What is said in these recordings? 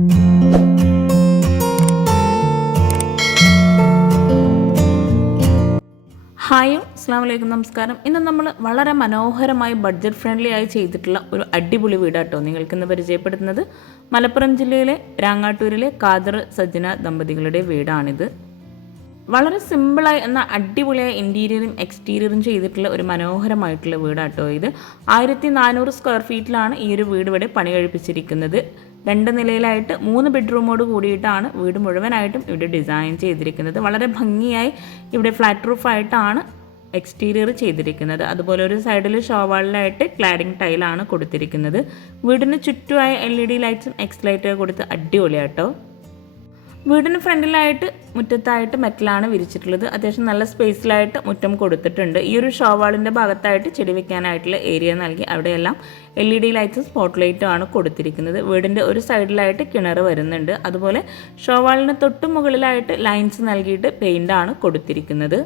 Hi അസ്സാം വലൈക്കും നമസ്കാരം. ഇന്ന് നമ്മൾ വളരെ മനോഹരമായി ബഡ്ജറ്റ് ഫ്രണ്ട്ലി ആയി ചെയ്തിട്ടുള്ള ഒരു അടിപൊളി വീടാട്ടോ നിങ്ങൾക്കിന്ന് പരിചയപ്പെടുത്തുന്നത്. മലപ്പുറം ജില്ലയിലെ രാങ്ങാട്ടൂരിലെ കാദർ സജ്ജന ദമ്പതികളുടെ വീടാണിത്. വളരെ സിമ്പിളായി എന്ന അടിപൊളിയായ ഇന്റീരിയറും എക്സ്റ്റീരിയറും ചെയ്തിട്ടുള്ള ഒരു മനോഹരമായിട്ടുള്ള വീടാട്ടോ ഇത്. ആയിരത്തി നാനൂറ് സ്ക്വയർ ഫീറ്റിലാണ് ഈ ഒരു വീട് ഇവിടെ പണി കഴിപ്പിച്ചിരിക്കുന്നത്. രണ്ട് നിലയിലായിട്ട് മൂന്ന് ബെഡ്റൂമോട് കൂടിയിട്ടാണ് വീട് മുഴുവനായിട്ടും ഇവിടെ ഡിസൈൻ ചെയ്തിരിക്കുന്നത്. വളരെ ഭംഗിയായി ഇവിടെ ഫ്ലാറ്റ് റൂഫായിട്ടാണ് എക്സ്റ്റീരിയർ ചെയ്തിരിക്കുന്നത്. അതുപോലെ ഒരു സൈഡിൽ ഷോവാളിലായിട്ട് ക്ലാഡിംഗ് ടൈലാണ് കൊടുത്തിരിക്കുന്നത്. വീടിന് ചുറ്റുമായി എൽ ഇ ഡി ലൈറ്റ്സും എക്സ് ലൈറ്റൊക്കെ കൊടുത്ത് അടിപൊളിയാട്ടോ. വീടിന് ഫ്രണ്ടിലായിട്ട് മുറ്റത്തായിട്ട് മെറ്റലാണ് വിരിച്ചിട്ടുള്ളത്. അത്യാവശ്യം നല്ല സ്പേസിലായിട്ട് മുറ്റം കൊടുത്തിട്ടുണ്ട്. ഈ ഒരു ഷോവാളിന്റെ ഭാഗത്തായിട്ട് ചെടി വെക്കാനായിട്ടുള്ള ഏരിയ നൽകി അവിടെയെല്ലാം എൽ ഇ ഡി ലൈറ്റ്സും സ്പോട്ട് ലൈറ്റും ആണ് കൊടുത്തിരിക്കുന്നത്. വീടിന്റെ ഒരു സൈഡിലായിട്ട് കിണർ വരുന്നുണ്ട്. അതുപോലെ ഷോവാളിന് തൊട്ട് മുകളിലായിട്ട് ലൈൻസ് നൽകിയിട്ട് പെയിന്റാണ് കൊടുത്തിരിക്കുന്നത്.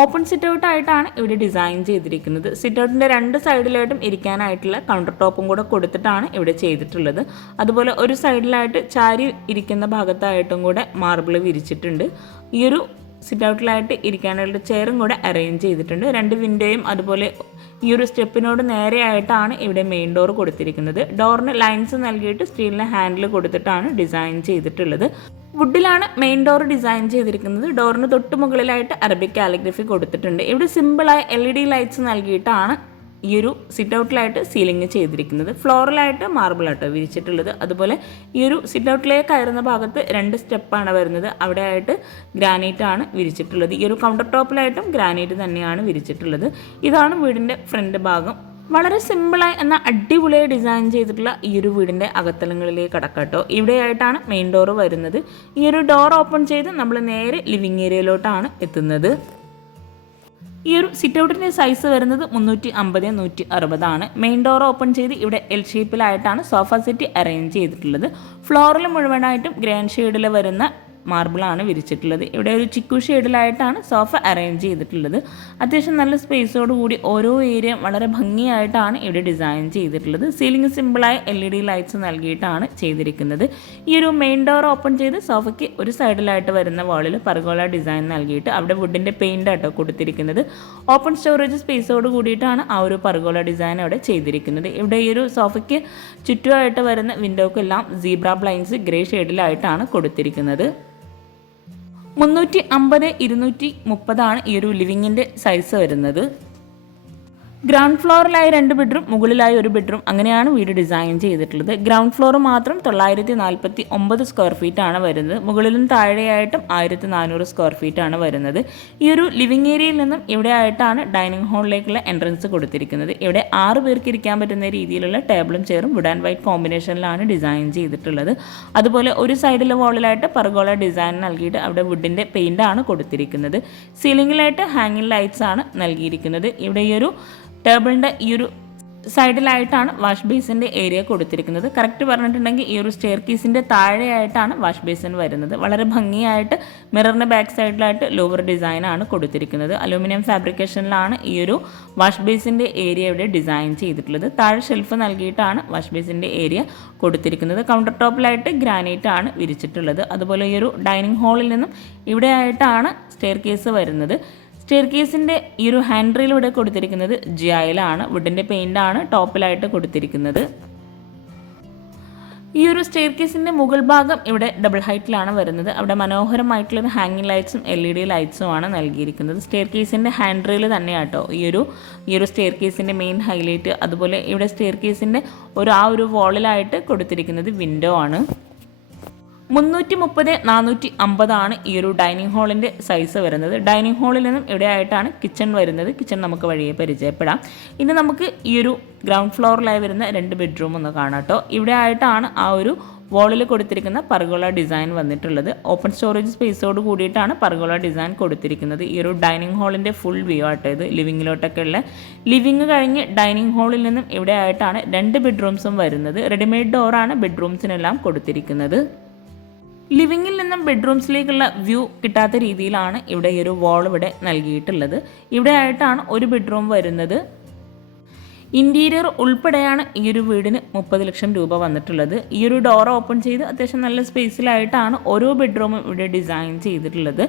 ഓപ്പൺ സിറ്റ് ഔട്ട് ആയിട്ടാണ് ഇവിടെ ഡിസൈൻ ചെയ്തിരിക്കുന്നത്. സിറ്റ് ഔട്ടിന്റെ രണ്ട് സൈഡിലായിട്ടും ഇരിക്കാനായിട്ടുള്ള കൗണ്ടർ ടോപ്പും കൂടെ കൊടുത്തിട്ടാണ് ഇവിടെ ചെയ്തിട്ടുള്ളത്. അതുപോലെ ഒരു സൈഡിലായിട്ട് ചാരി ഇരിക്കുന്ന ഭാഗത്തായിട്ടും കൂടെ മാർബിൾ വിരിച്ചിട്ടുണ്ട്. ഈ ഒരു സിറ്റ് ഔട്ടിലായിട്ട് ഇരിക്കാനുള്ള ചെയറും കൂടെ അറേഞ്ച് ചെയ്തിട്ടുണ്ട്. രണ്ട് വിൻഡോയും അതുപോലെ ഈ ഒരു സ്റ്റെപ്പിനോട് നേരെയായിട്ടാണ് ഇവിടെ മെയിൻ ഡോർ കൊടുത്തിരിക്കുന്നത്. ഡോറിന് ലൈൻസ് നൽകിയിട്ട് സ്റ്റീലിന് ഹാൻഡിൽ കൊടുത്തിട്ടാണ് ഡിസൈൻ ചെയ്തിട്ടുള്ളത്. വുഡിലാണ് മെയിൻ ഡോർ ഡിസൈൻ ചെയ്തിരിക്കുന്നത്. ഡോറിന് തൊട്ട് മുകളിലായിട്ട് അറബിക് കാലിഗ്രഫി കൊടുത്തിട്ടുണ്ട്. ഇവിടെ സിമ്പിളായ എൽ ഇ ഡി ലൈറ്റ്സ് നൽകിയിട്ടാണ് ഈ ഒരു സിറ്റ് ഔട്ടിലായിട്ട് സീലിംഗ് ചെയ്തിരിക്കുന്നത്. ഫ്ലോറിലായിട്ട് മാർബിളായിട്ട് വിരിച്ചിട്ടുള്ളത്. അതുപോലെ ഈ ഒരു സിറ്റ് ഔട്ടിലേക്ക് കയറുന്ന ഭാഗത്ത് രണ്ട് സ്റ്റെപ്പാണ് വരുന്നത്. അവിടെ ആയിട്ട് ഗ്രാനൈറ്റ് ആണ് വിരിച്ചിട്ടുള്ളത്. ഈ ഒരു കൗണ്ടർ ടോപ്പിലായിട്ടും ഗ്രാനൈറ്റ് തന്നെയാണ് വിരിച്ചിട്ടുള്ളത്. ഇതാണ് വീടിന്റെ ഫ്രണ്ട് ഭാഗം. വളരെ സിമ്പിളായി എന്ന അടിപൊളിയായി ഡിസൈൻ ചെയ്തിട്ടുള്ള ഈ ഒരു വീടിന്റെ അകത്തലങ്ങളിലേക്ക് കടക്കാട്ടോ ഇവിടെയായിട്ടാണ് മെയിൻ ഡോർ വരുന്നത്. ഈ ഒരു ഡോർ ഓപ്പൺ ചെയ്ത് നമ്മൾ നേരെ ലിവിങ് ഏരിയയിലോട്ടാണ് എത്തുന്നത്. ഈ ഒരു സിറ്റ് ഔട്ടിന്റെ സൈസ് വരുന്നത് മുന്നൂറ്റി അമ്പത് നൂറ്റി അറുപതാണ് മെയിൻ ഡോർ ഓപ്പൺ ചെയ്ത് ഇവിടെ എൽ ഷേപ്പിലായിട്ടാണ് സോഫ സെറ്റ് അറേഞ്ച് ചെയ്തിട്ടുള്ളത്. ഫ്ലോറിൽ മുഴുവനായിട്ടും ഗ്രാൻഡ് ഷെയ്ഡിൽ വരുന്ന മാർബിളാണ് വിരിച്ചിട്ടുള്ളത്. ഇവിടെ ഒരു ചിക്കു ഷെയ്ഡിലായിട്ടാണ് സോഫ അറേഞ്ച് ചെയ്തിട്ടുള്ളത്. അത്യാവശ്യം നല്ല സ്പേസോട് കൂടി ഓരോ ഏരിയ വളരെ ഭംഗിയായിട്ടാണ് ഇവിടെ ഡിസൈൻ ചെയ്തിട്ടുള്ളത്. സീലിംഗ് സിമ്പിളായ എൽ ഇ ഡി ലൈറ്റ്സ് നൽകിയിട്ടാണ് ചെയ്തിരിക്കുന്നത്. ഈ ഒരു മെയിൻ ഡോർ ഓപ്പൺ ചെയ്ത് സോഫയ്ക്ക് ഒരു സൈഡിലായിട്ട് വരുന്ന വാളിൽ പർഗോള ഡിസൈൻ നൽകിയിട്ട് അവിടെ വുഡിന്റെ പെയിന്റ് ആട്ടോ കൊടുത്തിരിക്കുന്നത്. ഓപ്പൺ സ്റ്റോറേജ് സ്പേസോട് കൂടിയിട്ടാണ് ആ ഒരു പർഗോള ഡിസൈൻ അവിടെ ചെയ്തിരിക്കുന്നത്. ഇവിടെ ഈ ഒരു സോഫയ്ക്ക് ചുറ്റുമായിട്ട് വരുന്ന വിൻഡോക്കെല്ലാം സീബ്ര ബ്ലൈൻസ് ഗ്രേ ഷെയ്ഡിലായിട്ടാണ് കൊടുത്തിരിക്കുന്നത്. മുന്നൂറ്റി അമ്പത് ഇരുന്നൂറ്റി മുപ്പതാണ് ഈ ഒരു ലിവിങ്ങിന്റെ സൈസ് വരുന്നത്. ഗ്രൗണ്ട് ഫ്ലോറിലായി രണ്ട് ബെഡ്റൂം മുകളിലായി ഒരു ബെഡ്റൂം. അങ്ങനെയാണ് വീട് ഡിസൈൻ ചെയ്തിട്ടുള്ളത്. ഗ്രൗണ്ട് ഫ്ലോർ മാത്രം തൊള്ളായിരത്തി നാൽപ്പത്തി ഒമ്പത് സ്ക്വയർ ഫീറ്റ് ആണ് വരുന്നത്. മുകളിലും താഴെയായിട്ടും ആയിരത്തി നാനൂറ് സ്ക്വയർ ആണ് വരുന്നത്. ഈ ഒരു ലിവിംഗ് ഏരിയയിൽ നിന്നും ഇവിടെ ആയിട്ടാണ് ഡൈനിങ് ഹാളിലേക്കുള്ള എൻട്രൻസ് കൊടുത്തിരിക്കുന്നത്. ഇവിടെ ആറ് പേർക്ക് ഇരിക്കാൻ പറ്റുന്ന രീതിയിലുള്ള ടേബിളും ചെയറും വുഡ് ആൻഡ് വൈറ്റ് കോമ്പിനേഷനിലാണ് ഡിസൈൻ ചെയ്തിട്ടുള്ളത്. അതുപോലെ ഒരു സൈഡിലെ വാളിലായിട്ട് പർഗോള ഡിസൈൻ നൽകിയിട്ട് അവിടെ വുഡിന്റെ പെയിന്റ് ആണ് കൊടുത്തിരിക്കുന്നത്. സീലിംഗിലായിട്ട് ഹാങ്ങിങ് ലൈറ്റ്സ് ആണ് നൽകിയിരിക്കുന്നത്. ഇവിടെ ഈ ഒരു ടേബിളിന്റെ ഈ ഒരു സൈഡിലായിട്ടാണ് വാഷ് ബേസിന്റെ ഏരിയ കൊടുത്തിരിക്കുന്നത്. കറക്റ്റ് പറഞ്ഞിട്ടുണ്ടെങ്കിൽ ഈ ഒരു സ്റ്റെയർ കീസിന്റെ താഴെയായിട്ടാണ് വാഷ് ബേസിൻ വരുന്നത്. വളരെ ഭംഗിയായിട്ട് മിററിന്റെ ബാക്ക് സൈഡിലായിട്ട് ലോവർ ഡിസൈനാണ് കൊടുത്തിരിക്കുന്നത്. അലൂമിനിയം ഫാബ്രിക്കേഷനിലാണ് ഈ ഒരു വാഷ് ബേസിന്റെ ഏരിയ ഇവിടെ ഡിസൈൻ ചെയ്തിട്ടുള്ളത്. താഴെ ഷെൽഫ് നൽകിയിട്ടാണ് വാഷ് ബേസിന്റെ ഏരിയ കൊടുത്തിരിക്കുന്നത്. കൗണ്ടർ ടോപ്പിലായിട്ട് ഗ്രാനൈറ്റ് ആണ് വിരിച്ചിട്ടുള്ളത്. അതുപോലെ ഈ ഒരു ഡൈനിങ് ഹാളിൽ നിന്നും ഇവിടെയായിട്ടാണ് സ്റ്റെയർ കേസ് വരുന്നത്. സ്റ്റെയർ കേസിന്റെ ഈ ഒരു ഹാൻഡ് റെയിൽ ഇവിടെ കൊടുത്തിരിക്കുന്നത് ജിയായിലാണ് വുഡിന്റെ പെയിന്റാണ് ടോപ്പിലായിട്ട് കൊടുത്തിരിക്കുന്നത്. ഈ ഒരു സ്റ്റെയർ കേസിന്റെ മുകൾ ഭാഗം ഇവിടെ ഡബിൾ ഹൈറ്റിലാണ് വരുന്നത്. അവിടെ മനോഹരമായിട്ടുള്ളൊരു ഹാങ്ങിങ് ലൈറ്റ്സും എൽ ഇ ഡി ലൈറ്റ്സും ആണ് നൽകിയിരിക്കുന്നത്. സ്റ്റെയർ കേസിന്റെ ഹാൻഡ് റെയിൽ തന്നെയാട്ടോ ഈ ഒരു ഈ ഒരു സ്റ്റെയർ കേസിന്റെ മെയിൻ ഹൈലൈറ്റ് അതുപോലെ ഇവിടെ സ്റ്റെയർ കേസിന്റെ ഒരു ആ ഒരു വോളിലായിട്ട് കൊടുത്തിരിക്കുന്നത് വിൻഡോ ആണ്. മുന്നൂറ്റി മുപ്പത് നാനൂറ്റി അമ്പതാണ് ഈ ഒരു ഡൈനിങ് ഹാളിന്റെ സൈസ് വരുന്നത്. ഡൈനിങ് ഹാളിൽ നിന്നും ഇവിടെയായിട്ടാണ് കിച്ചൺ വരുന്നത്? കിച്ചൺ നമുക്ക് വഴിയെ പരിചയപ്പെടാം. ഇനി നമുക്ക് ഈ ഒരു ഗ്രൗണ്ട് ഫ്ലോറിലായി വരുന്ന രണ്ട് ബെഡ്റൂം ഒന്ന് കാണാം കേട്ടോ. ഇവിടെ ആയിട്ടാണ് ആ ഒരു വാളിൽ കൊടുത്തിരിക്കുന്ന പർഗോള ഡിസൈൻ വന്നിട്ടുള്ളത്. ഓപ്പൺ സ്റ്റോറേജ് സ്പേസോട് കൂടിയിട്ടാണ് പർഗോള ഡിസൈൻ കൊടുത്തിരിക്കുന്നത്. ഈ ഒരു ഡൈനിങ് ഹാളിന്റെ ഫുൾ വ്യൂ ആട്ടോ ഇത്. ലിവിങ്ങിലോട്ടൊക്കെ ഉള്ള ലിവിങ് കഴിഞ്ഞ് ഡൈനിങ് ഹാളിൽ നിന്നും ഇവിടെ ആയിട്ടാണ് രണ്ട് ബെഡ്റൂംസും വരുന്നത്. റെഡിമെയ്ഡ് ഡോറാണ് ബെഡ്റൂംസിനെല്ലാം കൊടുത്തിരിക്കുന്നത്. ലിവിങ്ങിൽ നിന്നും ബെഡ്റൂംസിലേക്കുള്ള വ്യൂ കിട്ടാത്ത രീതിയിലാണ് ഇവിടെ ഈ ഒരു വാൾ ഇവിടെ നൽകിയിട്ടുള്ളത്. ഇവിടെ ആയിട്ടാണ് ഒരു ബെഡ്റൂം വരുന്നത്. ഇന്റീരിയർ ഉൾപ്പെടെയാണ് ഈ ഒരു വീടിന് മുപ്പത് ലക്ഷം രൂപ വന്നിട്ടുള്ളത്. ഈ ഒരു ഡോർ ഓപ്പൺ ചെയ്ത് അത്യാവശ്യം നല്ല സ്പേസിലായിട്ടാണ് ഓരോ ബെഡ്റൂമും ഇവിടെ ഡിസൈൻ ചെയ്തിട്ടുള്ളത്.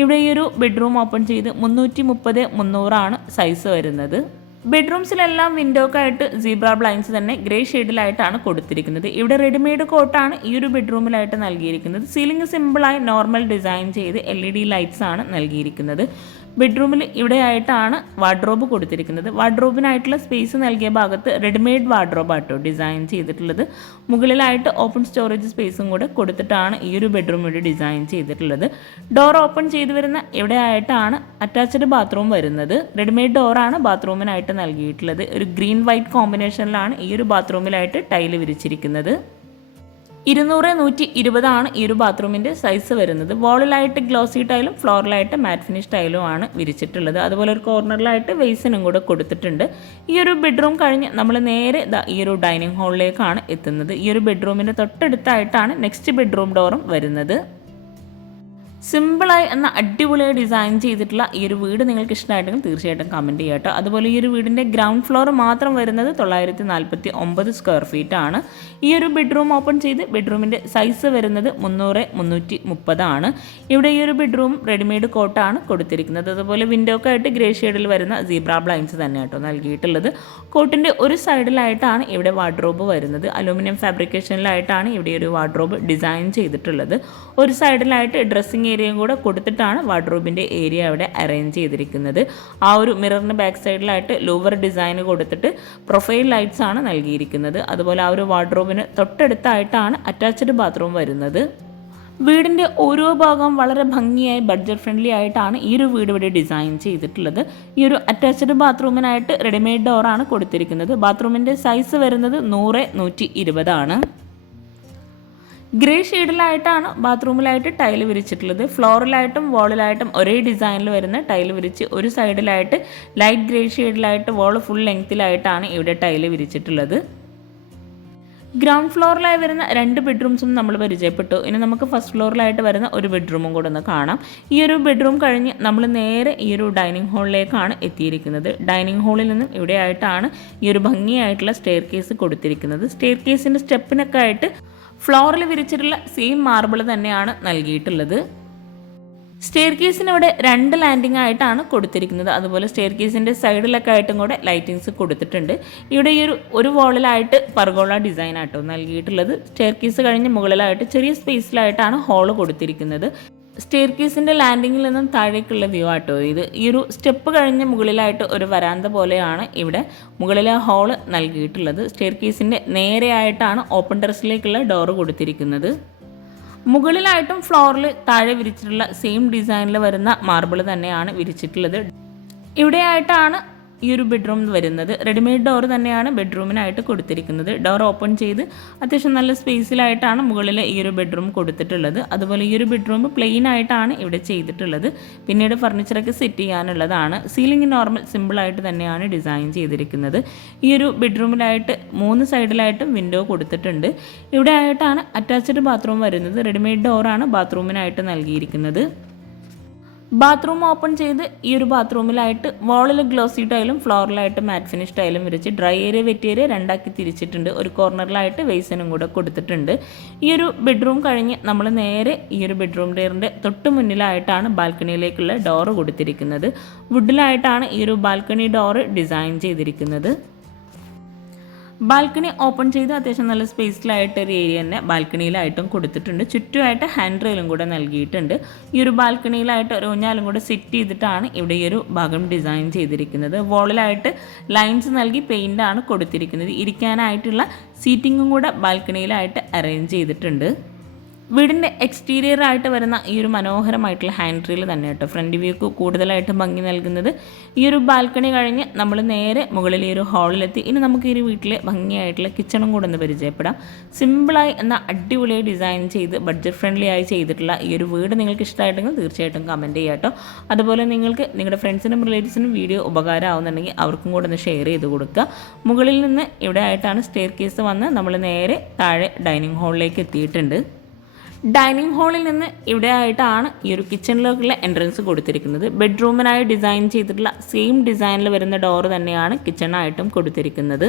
ഇവിടെ ഈ ഒരു ബെഡ്റൂം ഓപ്പൺ ചെയ്ത് മുന്നൂറ്റി മുപ്പത് മുന്നൂറാണ് സൈസ് വരുന്നത്. ബെഡ്റൂംസിലെല്ലാം വിൻഡോക്കായിട്ട് സീബ്ര ബ്ലൈൻസ് തന്നെ ഗ്രേ ഷെയ്ഡിലായിട്ടാണ് കൊടുത്തിരിക്കുന്നത്. ഇവിടെ റെഡിമെയ്ഡ് കോട്ടാണ് ഈ ഒരു ബെഡ്റൂമിലായിട്ട് നൽകിയിരിക്കുന്നത്. സീലിംഗ് സിമ്പിളായി നോർമൽ ഡിസൈൻ ചെയ്ത് എൽ ഇ ഡി ലൈറ്റ്സ് ആണ് നൽകിയിരിക്കുന്നത്. ബെഡ്റൂമിൽ ഇവിടെയായിട്ടാണ് വാർഡ്രോബ് കൊടുത്തിരിക്കുന്നത്. വാർഡ്രോബിനായിട്ടുള്ള സ്പേസ് നൽകിയ ഭാഗത്ത് റെഡിമെയ്ഡ് വാർഡ്രോബ് ആട്ടോ ഡിസൈൻ ചെയ്തിട്ടുള്ളത്. മുകളിലായിട്ട് ഓപ്പൺ സ്റ്റോറേജ് സ്പേസും കൂടെ കൊടുത്തിട്ടാണ് ഈ ഒരു ബെഡ്റൂം ഇവിടെ ഡിസൈൻ ചെയ്തിട്ടുള്ളത്. ഡോർ ഓപ്പൺ ചെയ്തു വരുന്ന ഇവിടെയായിട്ടാണ് അറ്റാച്ച്ഡ് ബാത്റൂം വരുന്നത്. റെഡിമെയ്ഡ് ഡോറാണ് ബാത്റൂമിനായിട്ട് നൽകിയിട്ടുള്ളത്. ഒരു ഗ്രീൻ വൈറ്റ് കോമ്പിനേഷനിലാണ് ഈ ഒരു ബാത്റൂമിലായിട്ട് ടൈൽ വിരിച്ചിരിക്കുന്നത്. ഇരുന്നൂറ് നൂറ്റി ഇരുപതാണ് ഈ ഒരു ബാത്റൂമിന്റെ സൈസ് വരുന്നത്. വോളിലായിട്ട് ഗ്ലോസി ടൈലും ഫ്ലോറിലായിട്ട് മാറ്റ് ഫിനിഷ് ടൈലും ആണ് വിരിച്ചിട്ടുള്ളത്. അതുപോലെ ഒരു കോർണറിലായിട്ട് വെയ്സിനും കൂടെ കൊടുത്തിട്ടുണ്ട്. ഈ ഒരു ബെഡ്റൂം കഴിഞ്ഞ് നമ്മൾ നേരെ ഈ ഒരു ഡൈനിങ് ഹാളിലേക്കാണ് എത്തുന്നത്. ഈ ഒരു ബെഡ്റൂമിന്റെ തൊട്ടടുത്തായിട്ടാണ് നെക്സ്റ്റ് ബെഡ്റൂം ഡോറും വരുന്നത്. സിമ്പിളായി എന്ന അടിപൊളിയായി ഡിസൈൻ ചെയ്തിട്ടുള്ള ഈ ഒരു വീട് നിങ്ങൾക്ക് ഇഷ്ടമായിട്ടെങ്കിൽ തീർച്ചയായിട്ടും കമന്റ് ചെയ്യാം കേട്ടോ. അതുപോലെ ഈ ഒരു വീടിന്റെ ഗ്രൗണ്ട് ഫ്ലോർ മാത്രം വരുന്നത് തൊള്ളായിരത്തി നാൽപ്പത്തി ഒമ്പത് സ്ക്വയർ ഫീറ്റ് ആണ്. ഈ ഒരു ബെഡ്റൂം ഓപ്പൺ ചെയ്ത് ബെഡ്റൂമിന്റെ സൈസ് വരുന്നത് മുന്നൂറ് മുന്നൂറ്റി മുപ്പതാണ് ഇവിടെ ഈ ഒരു ബെഡ്റൂം റെഡിമെയ്ഡ് കോട്ടാണ് കൊടുത്തിരിക്കുന്നത്. അതുപോലെ വിൻഡോക്കായിട്ട് ഗ്രേ ഷെയ്ഡിൽ വരുന്ന സീബ്ര ബ്ലൈൻസ് തന്നെ കേട്ടോ നൽകിയിട്ടുള്ളത്. കോട്ടിന്റെ ഒരു സൈഡിലായിട്ടാണ് ഇവിടെ വാർഡ്രോബ് വരുന്നത്. അലൂമിനിയം ഫാബ്രിക്കേഷനിലായിട്ടാണ് ഇവിടെ ഒരു വാർഡ്രോബ് ഡിസൈൻ ചെയ്തിട്ടുള്ളത്. ഒരു സൈഡിലായിട്ട് ഡ്രസ്സിങ് ഏരിയയും കൂടെ കൊടുത്തിട്ടാണ് വാർഡ്രോബിന്റെ ഏരിയ അവിടെ അറേഞ്ച് ചെയ്തിരിക്കുന്നത്. ആ ഒരു മിററിന് ബാക്ക് സൈഡിലായിട്ട് ലോവർ ഡിസൈൻ കൊടുത്തിട്ട് പ്രൊഫൈൽ ലൈറ്റ്സ് ആണ് നൽകിയിരിക്കുന്നത്. അതുപോലെ ആ ഒരു വാർഡ്രോബിന് തൊട്ടടുത്തായിട്ടാണ് അറ്റാച്ച്ഡ് ബാത്റൂം വരുന്നത്. വീടിന്റെ ഓരോ ഭാഗം വളരെ ഭംഗിയായി ബഡ്ജറ്റ് ഫ്രണ്ട്ലി ആയിട്ടാണ് ഈ ഒരു വീട് ഇവിടെ ഡിസൈൻ ചെയ്തിട്ടുള്ളത്. ഈ ഒരു അറ്റാച്ച്ഡ് ബാത്റൂമിനായിട്ട് റെഡിമെയ്ഡ് ഡോറാണ് കൊടുത്തിരിക്കുന്നത്. ബാത്റൂമിന്റെ സൈസ് വരുന്നത് നൂറ് നൂറ്റി ഇരുപതാണ്. Grey ഷെയ്ഡിലായിട്ടാണ് ബാത്റൂമിലായിട്ട് tile വിരിച്ചിട്ടുള്ളത്. ഫ്ലോറിലായിട്ടും വാളിലായിട്ടും ഒരേ ഡിസൈനിൽ വരുന്ന ടൈൽ വിരിച്ച് ഒരു സൈഡിലായിട്ട് ലൈറ്റ് ഗ്രേ ഷെയ്ഡിലായിട്ട് വാൾ ഫുൾ ലെങ്ത്തിലായിട്ടാണ് ഇവിടെ ടൈൽ വിരിച്ചിട്ടുള്ളത്. ഗ്രൗണ്ട് ഫ്ലോറിലായി വരുന്ന രണ്ട് ബെഡ്റൂംസും നമ്മൾ പരിചയപ്പെട്ടു. ഇനി നമുക്ക് ഫസ്റ്റ് ഫ്ലോറിലായിട്ട് വരുന്ന ഒരു ബെഡ്റൂമും കൂടെ ഒന്ന് കാണാം. ഈ ഒരു ബെഡ്റൂം കഴിഞ്ഞ് നമ്മൾ നേരെ ഈ ഒരു ഡൈനിങ് ഹാളിലേക്കാണ് എത്തിയിരിക്കുന്നത്. ഡൈനിങ് ഹാളിൽ നിന്നും ഇവിടെയായിട്ടാണ് ഈ ഒരു ഭംഗിയായിട്ടുള്ള സ്റ്റെയർ കേസ് കൊടുത്തിരിക്കുന്നത്. സ്റ്റെയർ കേസിന്റെ സ്റ്റെപ്പിനൊക്കെ ആയിട്ട് ഫ്ലോറിൽ വിരിച്ചിട്ടുള്ള സെയിം മാർബിൾ തന്നെയാണ് നൽകിയിട്ടുള്ളത്. സ്റ്റെയർ കേസിന് ഇവിടെ രണ്ട് ലാൻഡിംഗ് ആയിട്ടാണ് കൊടുത്തിരിക്കുന്നത്. അതുപോലെ സ്റ്റെയർ കേസിന്റെ സൈഡിലൊക്കെ ആയിട്ടും കൂടെ ലൈറ്റിങ്സ് കൊടുത്തിട്ടുണ്ട്. ഇവിടെ ഈ ഒരു ഒരു വോളിലായിട്ട് പർഗോള ഡിസൈൻ ആട്ടോ നൽകിയിട്ടുള്ളത്. സ്റ്റെയർ കേസ് കഴിഞ്ഞ് മുകളിലായിട്ട് ചെറിയ സ്പേസിലായിട്ടാണ് ഹോൾ കൊടുത്തിരിക്കുന്നത്. സ്റ്റെയർ കേസിന്റെ ലാൻഡിങ്ങിൽ നിന്നും താഴേക്കുള്ള വ്യൂ ആട്ടോ. ഇത് ഈ ഒരു സ്റ്റെപ്പ് കഴിഞ്ഞ് മുകളിലായിട്ട് ഒരു വരാന്ത പോലെയാണ് ഇവിടെ മുകളിലെ ഹോൾ നൽകിയിട്ടുള്ളത്. സ്റ്റെയർ കേസിന്റെ നേരെയായിട്ടാണ് ഓപ്പൺ ടെറസിലേക്കുള്ള ഡോറ് കൊടുത്തിരിക്കുന്നത്. മുകളിലായിട്ടും ഫ്ലോറിൽ താഴെ വിരിച്ചിട്ടുള്ള സെയിം ഡിസൈനിൽ വരുന്ന മാർബിൾ തന്നെയാണ് വിരിച്ചിട്ടുള്ളത്. ഇവിടെയായിട്ടാണ് ഈ ഒരു ബെഡ്റൂം വരുന്നത്. റെഡിമെയ്ഡ് ഡോർ തന്നെയാണ് ബെഡ്റൂമിനായിട്ട് കൊടുത്തിരിക്കുന്നത്. ഡോർ ഓപ്പൺ ചെയ്ത് അത്യാവശ്യം നല്ല സ്പേസിലായിട്ടാണ് മുകളിൽ ഈ ഒരു ബെഡ്റൂം കൊടുത്തിട്ടുള്ളത്. അതുപോലെ ഈ ഒരു ബെഡ്റൂം പ്ലെയിൻ ആയിട്ടാണ് ഇവിടെ ചെയ്തിട്ടുള്ളത്. പിന്നീട് ഫർണിച്ചറൊക്കെ സെറ്റ് ചെയ്യാനുള്ളതാണ്. സീലിംഗ് നോർമൽ സിമ്പിളായിട്ട് തന്നെയാണ് ഡിസൈൻ ചെയ്തിരിക്കുന്നത്. ഈ ഒരു ബെഡ്റൂമിലായിട്ട് മൂന്ന് സൈഡിലായിട്ടും വിൻഡോ കൊടുത്തിട്ടുണ്ട്. ഇവിടെ ആയിട്ടാണ് അറ്റാച്ച്ഡ് ബാത്റൂം വരുന്നത്. റെഡിമെയ്ഡ് ഡോറാണ് ബാത്റൂമിനായിട്ട് നൽകിയിരിക്കുന്നത്. ബാത്റൂം ഓപ്പൺ ചെയ്ത് ഈ ഒരു ബാത്റൂമിലായിട്ട് വാളിൽ ഗ്ലോസി ടൈലും ഫ്ലോറിലായിട്ട് മാറ്റ് ഫിനിഷ് ടൈലും വിരിച്ച് ഡ്രൈ ഏരിയ വെറ്റ് ഏരിയ രണ്ടാക്കി തിരിച്ചിട്ടുണ്ട്. ഒരു കോർണറിലായിട്ട് വെയ്സനും കൂടെ കൊടുത്തിട്ടുണ്ട്. ഈ ഒരു ബെഡ്റൂം കഴിഞ്ഞ് നമ്മൾ നേരെ ഈ ഒരു ബെഡ്റൂം ഡെയറിന്റെ തൊട്ട് മുന്നിലായിട്ടാണ് ബാൽക്കണിയിലേക്കുള്ള ഡോറ് കൊടുത്തിരിക്കുന്നത്. വുഡിലായിട്ടാണ് ഈ ഒരു ബാൽക്കണി ഡോറ് ഡിസൈൻ ചെയ്തിരിക്കുന്നത്. ബാൽക്കണി ഓപ്പൺ ചെയ്ത് അത്യാവശ്യം നല്ല സ്പേസിലായിട്ട് ഒരു ഏരിയ തന്നെ ബാൽക്കണിയിലായിട്ടും കൊടുത്തിട്ടുണ്ട്. ചുറ്റുമായിട്ട് ഹാൻഡ് റെയിലും കൂടെ നൽകിയിട്ടുണ്ട്. ഈ ഒരു ബാൽക്കണിയിലായിട്ട് ഒരു ഊഞ്ഞാലും കൂടെ സെറ്റ് ചെയ്തിട്ടാണ് ഇവിടെ ഈ ഒരു ഭാഗം ഡിസൈൻ ചെയ്തിരിക്കുന്നത്. വോളിലായിട്ട് ലൈൻസ് നൽകി പെയിന്റാണ് കൊടുത്തിരിക്കുന്നത്. ഇരിക്കാനായിട്ടുള്ള സീറ്റിങ്ങും കൂടെ ബാൽക്കണിയിലായിട്ട് അറേഞ്ച് ചെയ്തിട്ടുണ്ട്. വീടിന്റെ എക്സ്റ്റീരിയർ ആയിട്ട് വരുന്ന ഈ ഒരു മനോഹരമായിട്ടുള്ള ഹാൻഡ് റീൽ തന്നെ കേട്ടോ ഫ്രണ്ട് വ്യൂക്ക് കൂടുതലായിട്ട് ഭംഗി നൽകുന്നത്. ഈ ഒരു ബാൽക്കണി കഴിഞ്ഞ് നമ്മൾ നേരെ മുകളിൽ ഈ ഒരു ഹാളിലെത്തി ഇനി നമുക്ക് ഈ ഒരു വീട്ടിലെ ഭംഗിയായിട്ടുള്ള കിച്ചണും കൂടെ ഒന്ന് പരിചയപ്പെടാം. സിമ്പിളായി എന്ന അടിപൊളിയായി ഡിസൈൻ ചെയ്ത് ബഡ്ജറ്റ് ഫ്രണ്ട്ലി ആയി ചെയ്തിട്ടുള്ള ഈ ഒരു വീട് നിങ്ങൾക്ക് ഇഷ്ടമായിട്ടെങ്കിൽ തീർച്ചയായിട്ടും കമന്റ് ചെയ്യാം കേട്ടോ അതുപോലെ നിങ്ങൾക്ക് നിങ്ങളുടെ ഫ്രണ്ട്സിനും റിലേറ്റീവ്സിനും വീഡിയോ ഉപകാരമാവുന്നുണ്ടെങ്കിൽ അവർക്കും കൂടെ ഒന്ന് ഷെയർ ചെയ്ത് കൊടുക്കുക. മുകളിൽ നിന്ന് ഇവിടെ ആയിട്ടാണ് സ്റ്റെയർ കേസ് വന്ന് നമ്മൾ നേരെ താഴെ ഡൈനിങ് ഹാളിലേക്ക് എത്തിയിട്ടുണ്ട്. ഡൈനിങ് ഹാളിൽ നിന്ന് ഇവിടെ ആയിട്ടാണ് ഈ ഒരു കിച്ചണിലേക്കുള്ള എൻട്രൻസ് കൊടുത്തിരിക്കുന്നത്. ബെഡ്റൂമിനായി ഡിസൈൻ ചെയ്തിട്ടുള്ള സെയിം ഡിസൈനിൽ വരുന്ന ഡോറ് തന്നെയാണ് കിച്ചണായിട്ടും കൊടുത്തിരിക്കുന്നത്.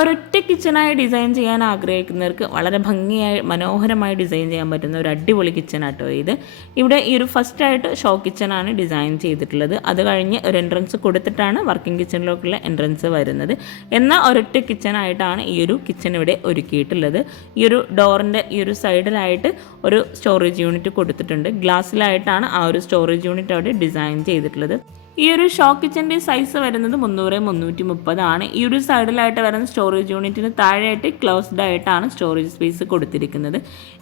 ഒരൊറ്റ കിച്ചണായി ഡിസൈൻ ചെയ്യാൻ ആഗ്രഹിക്കുന്നവർക്ക് വളരെ ഭംഗിയായി മനോഹരമായി ഡിസൈൻ ചെയ്യാൻ പറ്റുന്ന ഒരു അടിപൊളി കിച്ചൺ ആട്ടോ ഇത്. ഇവിടെ ഈ ഒരു ഫസ്റ്റ് ആയിട്ട് ഷോ കിച്ചണാണ് ഡിസൈൻ ചെയ്തിട്ടുള്ളത്. അത് കഴിഞ്ഞ് ഒരു എൻട്രൻസ് കൊടുത്തിട്ടാണ് വർക്കിംഗ് കിച്ചണിലേക്കുള്ള എൻട്രൻസ് വരുന്നത്. എന്നാൽ ഒരൊറ്റ കിച്ചണായിട്ടാണ് ഈ ഒരു കിച്ചൺ ഇവിടെ ഒരുക്കിയിട്ടുള്ളത്. ഈ ഒരു ഡോറിന്റെ ഈ ഒരു സൈഡിലായിട്ട് ഒരു സ്റ്റോറേജ് യൂണിറ്റ് കൊടുത്തിട്ടുണ്ട്. ഗ്ലാസ്സിലായിട്ടാണ് ആ ഒരു സ്റ്റോറേജ് യൂണിറ്റ് അവിടെ ഡിസൈൻ ചെയ്തിട്ടുള്ളത്. ഈ ഒരു ഷോ കിച്ചന്റെ സൈസ് വരുന്നത് മുന്നൂറ് മുന്നൂറ്റി മുപ്പതാണ് ഈ ഒരു സൈഡിലായിട്ട് വരുന്ന സ്റ്റോറേജ് യൂണിറ്റിന് താഴെയായിട്ട് ക്ലോസ്ഡ് ആയിട്ടാണ് സ്റ്റോറേജ് സ്പേസ് കൊടുത്തിരിക്കുന്നത്.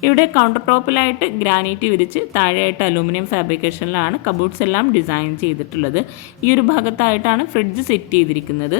ഇവിടെ കൗണ്ടർ ടോപ്പിലായിട്ട് ഗ്രാനൈറ്റ് വിരിച്ച് താഴെയായിട്ട് അലൂമിനിയം ഫാബ്രിക്കേഷനിലാണ് കബൂട്ട്സ് എല്ലാം ഡിസൈൻ ചെയ്തിട്ടുള്ളത്. ഈ ഒരു ഭാഗത്തായിട്ടാണ് ഫ്രിഡ്ജ് സെറ്റ് ചെയ്തിരിക്കുന്നത്.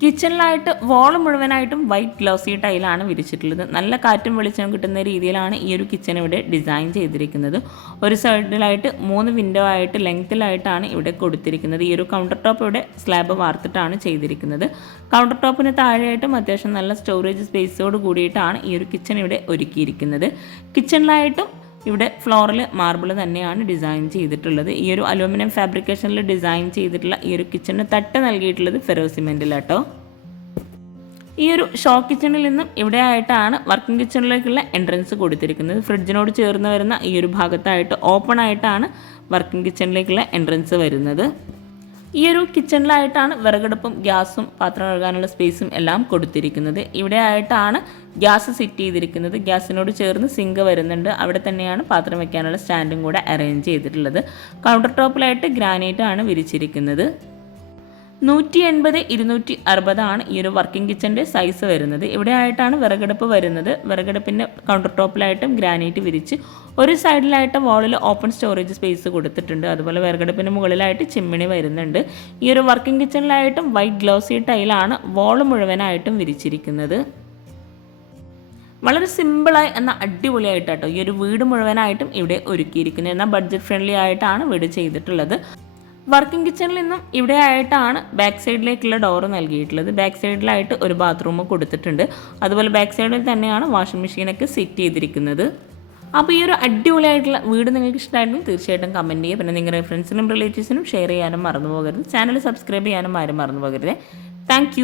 കിച്ചണിലായിട്ട് വോൾ മുഴുവനായിട്ടും വൈറ്റ് ഗ്ലോസി ടൈലാണ് വിരിച്ചിട്ടുള്ളത്. നല്ല കാറ്റും വെളിച്ചവും കിട്ടുന്ന രീതിയിലാണ് ഈ ഒരു കിച്ചൺ ഇവിടെ ഡിസൈൻ ചെയ്തിരിക്കുന്നത്. ഒരു സൈഡിലായിട്ട് മൂന്ന് വിൻഡോ ആയിട്ട് ലെങ്ത്തിലായിട്ടാണ് ഇവിടെ കൊടുത്തിരിക്കുന്നത്. ഈ ഒരു കൗണ്ടർ ടോപ്പ് ഇവിടെ സ്ലാബ് വാർത്തിട്ടാണ് ചെയ്തിരിക്കുന്നത്. കൗണ്ടർ ടോപ്പിന് താഴെയായിട്ടും അത്യാവശ്യം നല്ല സ്റ്റോറേജ് സ്പേസോട് കൂടിയിട്ടാണ് ഈ ഒരു കിച്ചൺ ഇവിടെ ഒരുക്കിയിരിക്കുന്നത്. കിച്ചണിലായിട്ടും ഇവിടെ ഫ്ലോറിൽ മാർബിൾ തന്നെയാണ് ഡിസൈൻ ചെയ്തിട്ടുള്ളത്. ഈ ഒരു അലൂമിനിയം ഫാബ്രിക്കേഷനിൽ ഡിസൈൻ ചെയ്തിട്ടുള്ള ഈ ഒരു കിച്ചണിന് തട്ട് നൽകിയിട്ടുള്ളത് ഫെറോ സിമെന്റിലാട്ടോ ഈ ഒരു ഷോ കിച്ചണിൽ നിന്നും ഇവിടെ ആയിട്ടാണ് വർക്കിംഗ് കിച്ചണിലേക്കുള്ള എൻട്രൻസ് കൊടുത്തിരിക്കുന്നത്. ഫ്രിഡ്ജിനോട് ചേർന്ന് വരുന്ന ഈ ഒരു ഭാഗത്തായിട്ട് ഓപ്പൺ ആയിട്ടാണ് വർക്കിംഗ് കിച്ചണിലേക്കുള്ള എൻട്രൻസ് വരുന്നത്. ഈ ഒരു കിച്ചണിലായിട്ടാണ് വിറകടുപ്പും ഗ്യാസും പാത്രം കഴുകാനുള്ള സ്പേസും എല്ലാം കൊടുത്തിരിക്കുന്നത്. ഇവിടെ ആയിട്ടാണ് ഗ്യാസ് സെറ്റ് ചെയ്തിരിക്കുന്നത്. ഗ്യാസിനോട് ചേർന്ന് സിങ്ക് വരുന്നുണ്ട്. അവിടെ തന്നെയാണ് പാത്രം വെക്കാനുള്ള സ്റ്റാൻഡും കൂടെ അറേഞ്ച് ചെയ്തിട്ടുള്ളത്. കൗണ്ടർ ടോപ്പിലായിട്ട് ഗ്രാനൈറ്റ് ആണ് വിരിച്ചിരിക്കുന്നത്. നൂറ്റി എൺപത് ഇരുന്നൂറ്റി അറുപതാണ് ഈ ഒരു വർക്കിംഗ് കിച്ചന്റെ സൈസ് വരുന്നത്. ഇവിടെ ആയിട്ടാണ് വിറകടുപ്പ് വരുന്നത്. വിറകടുപ്പിന്റെ കൗണ്ടർ ടോപ്പിലായിട്ടും ഗ്രാനൈറ്റ് വിരിച്ച് ഒരു സൈഡിലായിട്ട് വാളിൽ ഓപ്പൺ സ്റ്റോറേജ് സ്പേസ് കൊടുത്തിട്ടുണ്ട്. അതുപോലെ വിറകടുപ്പിന് മുകളിലായിട്ട് ചിമ്മിണി വരുന്നുണ്ട്. ഈ ഒരു വർക്കിംഗ് കിച്ചണിലായിട്ടും വൈറ്റ് ഗ്ലോസി ടൈലാണ് വാൾ മുഴുവനായിട്ടും വിരിച്ചിരിക്കുന്നത്. വളരെ സിമ്പിളായി എന്ന അടിപൊളിയായിട്ടാട്ടോ ഈ ഒരു വീട് മുഴുവനായിട്ടും ഇവിടെ ഒരുക്കിയിരിക്കുന്നത്. എന്നാൽ ബഡ്ജറ്റ് ഫ്രണ്ട്ലി ആയിട്ടാണ് വീട് ചെയ്തിട്ടുള്ളത്. വർക്കിംഗ് കിച്ചണിൽ നിന്നും ഇവിടെ ആയിട്ടാണ് ബാക്ക് സൈഡിലേക്കുള്ള ഡോറ് നൽകിയിട്ടുള്ളത്. ബാക്ക് സൈഡിലായിട്ട് ഒരു ബാത്റൂം കൊടുത്തിട്ടുണ്ട്. അതുപോലെ ബാക്ക് സൈഡിൽ തന്നെയാണ് വാഷിംഗ് മെഷീനൊക്കെ സെറ്റ് ചെയ്തിരിക്കുന്നത്. അപ്പോൾ ഈ ഒരു അടിപൊളിയായിട്ടുള്ള വീട് നിങ്ങൾക്ക് ഇഷ്ടമായിട്ടും തീർച്ചയായിട്ടും കമന്റ് ചെയ്യുക. പിന്നെ നിങ്ങളുടെ ഫ്രണ്ട്സിനും റിലേറ്റീവ്സിനും ഷെയർ ചെയ്യാനും മറന്നു പോകരുത് ചാനൽ സബ്സ്ക്രൈബ് ചെയ്യാനും ആരും മറന്നു പോകരുത് താങ്ക്